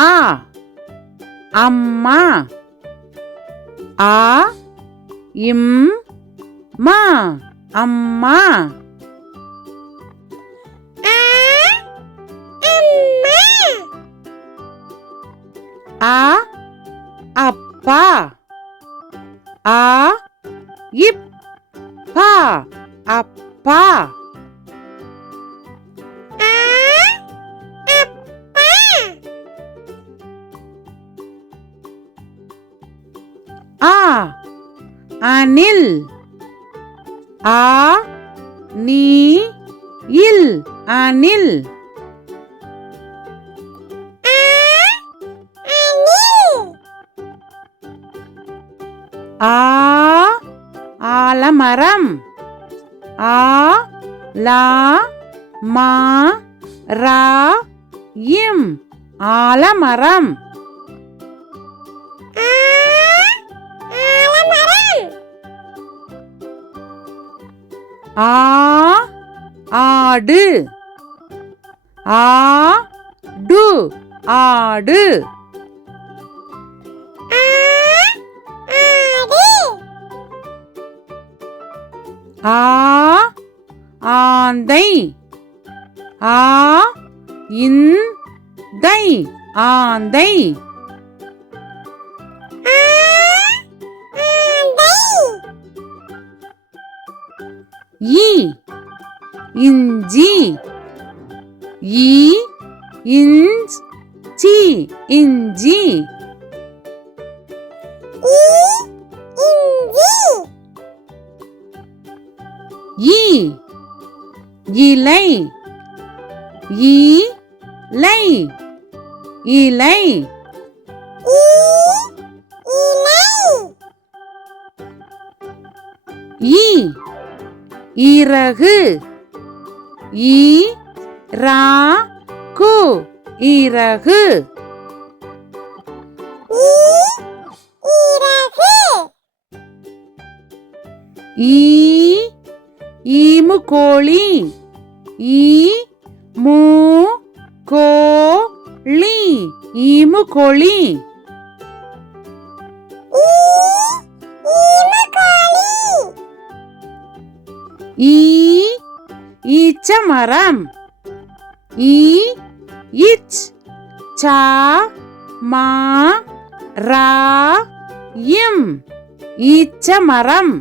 ஆ அம்மா. ஆ இம் மா அம்மா. ஆ அப்பா. ஆ இப்பா அப்பா. ஆ அணில். ஆ நீ இல் அணில். ஆ ஆலமரம். ஆ லா மா ரா இம் ஆலமரம். ஆ ஆடு. ஆ டு ஆடு. ஆ ஆந்தை. ஆ இந்தை ஆந்தை. ஈ இஞ்சி. ஈ இஞ்சி இஞ்சி. ஈ இலை. இலை இலை. ஈ இறகு. ஈ ரா கு இறகு. ஈ ஈமுக்கோழி. ஈ மூ கோழி ஈமுக்கோழி. ஈ ஈச்சமரம். ஈ இச் சா மா ரா இம் ஈச்சமரம்.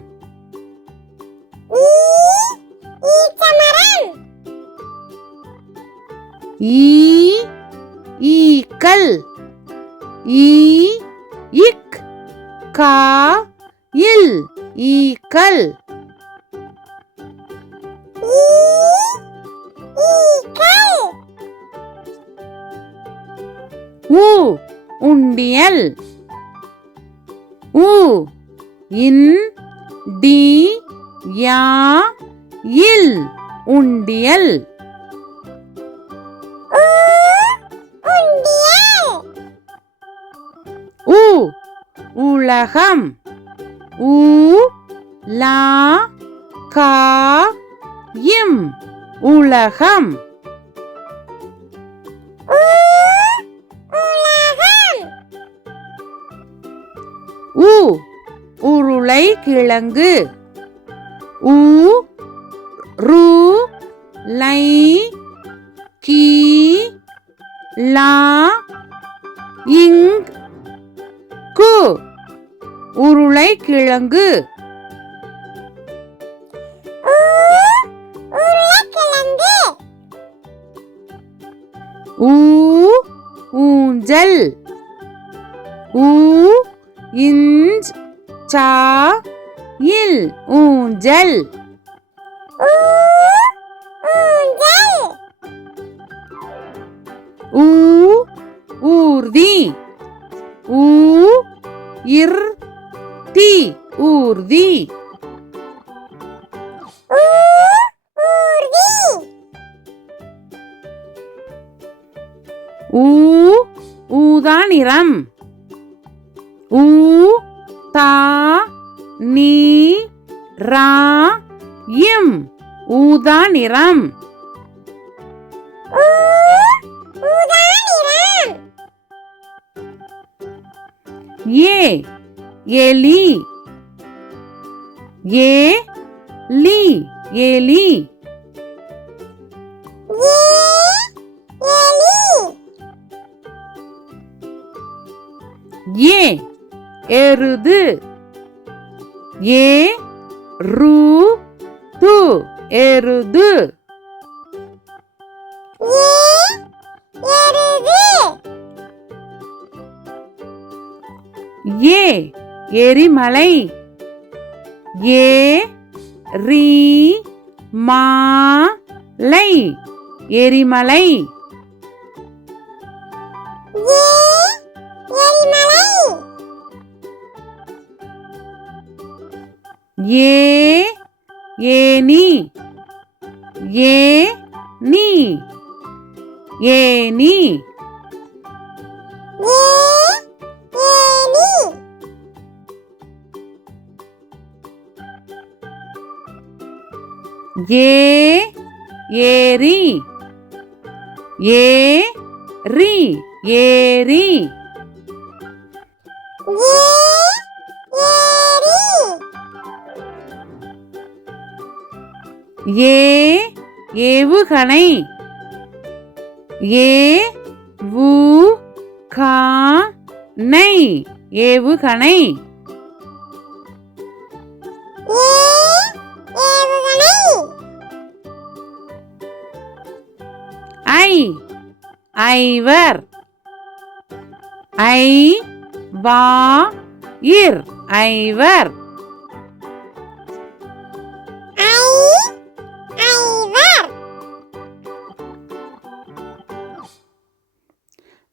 ஈ ஈக்கள். ஈ இக் கா இல் ஈக்கள். ஊ உண்டியல். ஊ இன் டி யா இல் உண்டியல். ஊ உலகம். ஊ லா கா இம் உலகம். ஊ உருளை கிழங்கு. ஊ ரு லை கி லா இங் கு உருளை கிழங்கு. ஊ ஊஞ்சல். ஊ இஞ்ச் சா இல் ஊஞ்சல். ஊ ஊர்தி. ஊ இர் தி ஊர்தி. ஊ ஊதா நிறம். ஊ தா நீ ரா இம் ஊதா நிறம். ஏ எலி ஏ லி எலி ஏ எருது ஏ ரு து எருது ஏ எரிமலை ஏ ரி மா லை எரிமலை ஏ ஏனி ஏ நீ ஏனி ஏ ஏரி ஏ ரி ஏரி ஏ ஏவுகணை ஏ வு கா நை ஏவுகணை ஐ ஐவர் ஐ வா இர் ஐவர்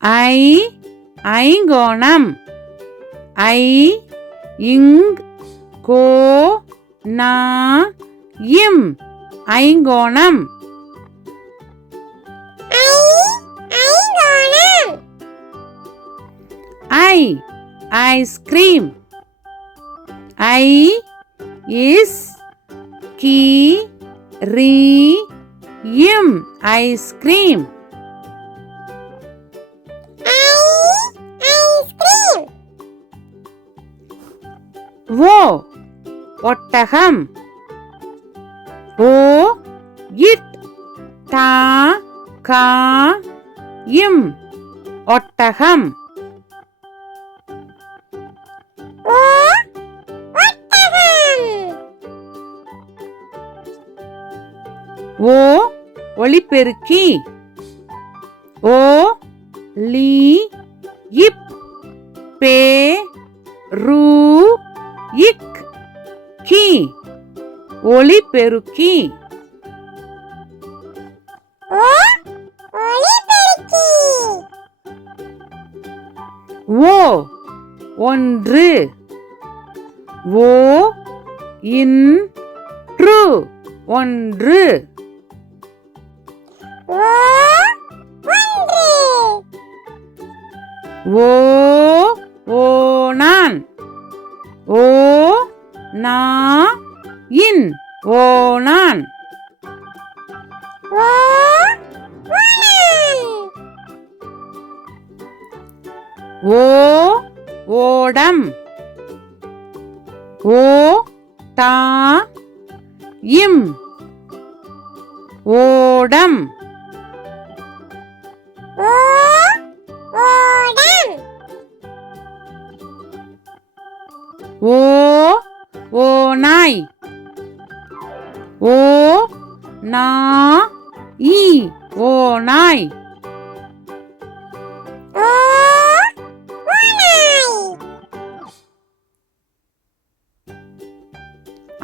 ஐ ஐங்கோணம் ஐ இங் கோ நா இம் ஐங்கோணம் ஐ ஐஸ்கிரீம் ஐ இஸ் கி ரி இம் ஐஸ்கிரீம் ஓ ஒட்டகம் ஓ இட் தா கா இம் ஒட்டகம் ஓ ஒளிபெருக்கி ஓ லி இப் பே ரு இக் கி ஒளிபெருக்கி ஓ ஒன்று ஓ இன் ட்ரு ஒன்று ஓ ஓணான் ஓ நா இன் ஓணான் ஓ ஓடம் ஓ டா இம் ஓடம் ஓ ஓநாய் ஓ நா இ ஓநாய்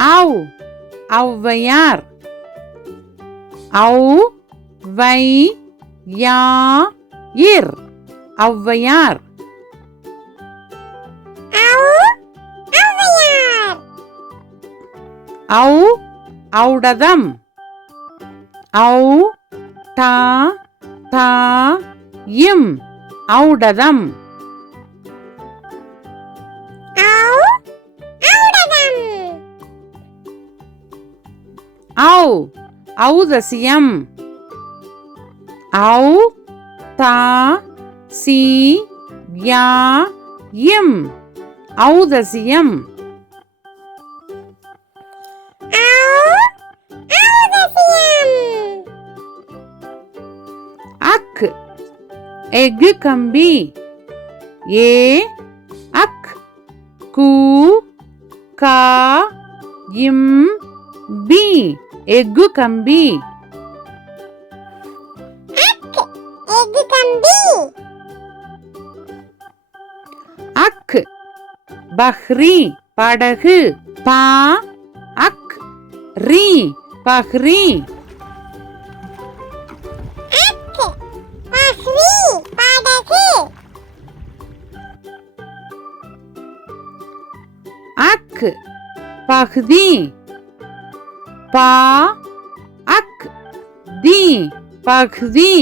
ஔ ஔவையார் ஔ வை யா இர் ஔவையார் ஔ ஔடதம் ஔ டா தா இம் ஔடதம் ஔ ஔதசியம் ஔ தா சி யா இம் ஔதசியம் அக் எஃகு கம்பி ஏ அக் கு கா இம் பி எஃகு கம்பி அக் பஹ்ரி படகு பா அக் ரி பஹ்ரி அக் பஹ்தி பா அக் தி பஹ்தி